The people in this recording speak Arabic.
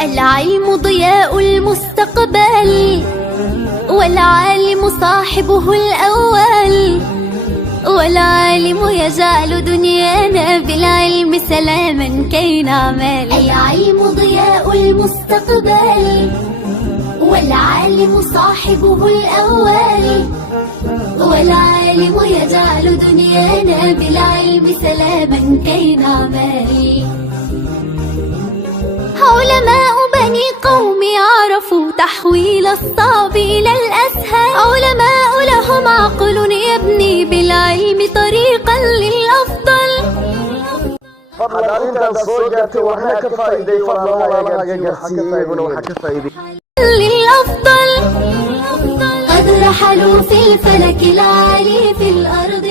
العلم ضياء المستقبل، والعالم صاحبه الأول، والعالم يجعل دنيانا بالعلم سلاما كي نعمل. العلم ضياء المستقبل، والعالم صاحبه الأول، والعالم يجعل دنيانا بالعلم سلاما كي نعمل. علماء بني قومي عرفوا تحويل الصعب إلى الأسهل، علماء لهم عقل يبني بالعلم طريقا للأفضل. للأفضل قد رحلوا في الفلك العالي في الأرض